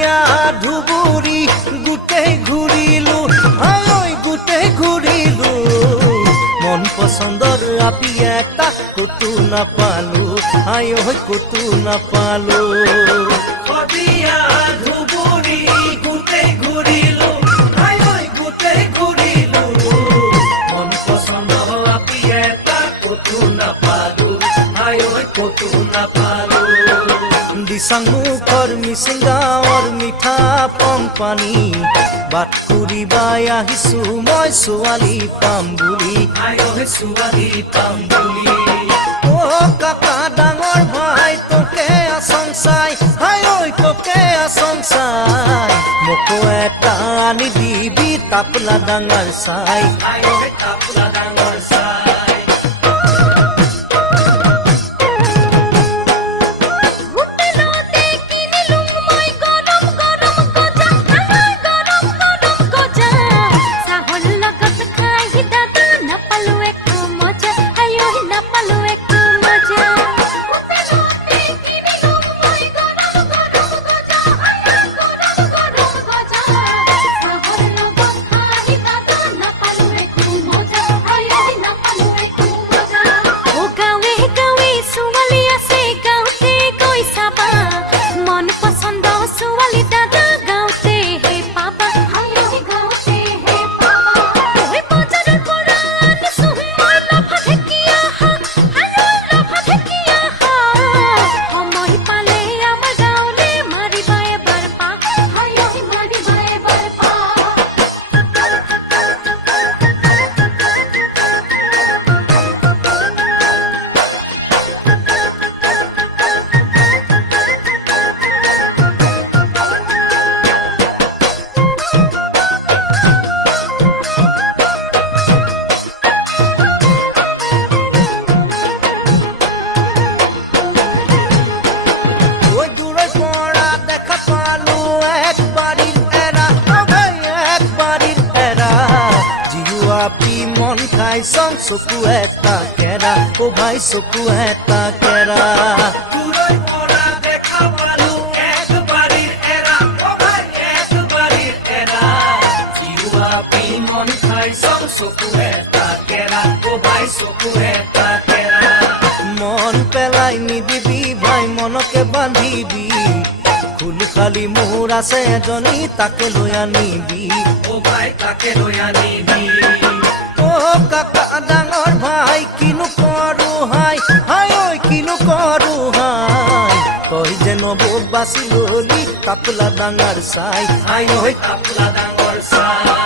দিয়া ধুবুৰী গোটেই ঘূৰিলো হাই গোটেই ঘূৰিলো মন পছন্দৰ আপি এটা কতো নাপালো হাই কতো নাপালো দিয়া ধুবুৰী গোটেই ঘূৰিলো হাই গোটেই ঘূৰিলো মন পছন্দৰ আপি এটা কতো নাপালো হাই কতো নাপালো দিচাং মুখৰ মিচিং গাঁৱৰ মিঠা পংপানী বাট ফুৰিবাই আহিছো মই ছোৱালী পাম বুলি ছোৱালী পাম বুলি অ কাকা ডাঙৰ ভাই তোকে আচং চাই হাই ঐ তোকে আচং চাই মোকো এটা আনি দিবি তাপলা ডাঙৰ চাই তাপলা ডাঙৰ চাই মন খাই চং চকু এটা কেৰা ও ভাই চকু এটা কেৰা দূৰৈ পৰা দেখা পালো একবাৰিৰ এৰা ও ভাই একবাৰিৰ এৰা জিউআপি মন খাই চং চকু এটা কেৰা ও ভাই চকু এটা কেৰা মন পেলাই নিদিবি ভাই মনকে বান্ধিবি ফুল খালি মোৰ আছে এজনী তাকে লৈ আনিবি ও ভাই তাকে লৈ আনিবি কাকা ডাঙৰ ভাই কিনো কৰো হাই হাই ঐ কিনো কৰো হাই তই যে নবৌক বাচি ললি তাপলা ডাঙৰ চাই হাই ঐ তাপলা ডাঙৰ চাই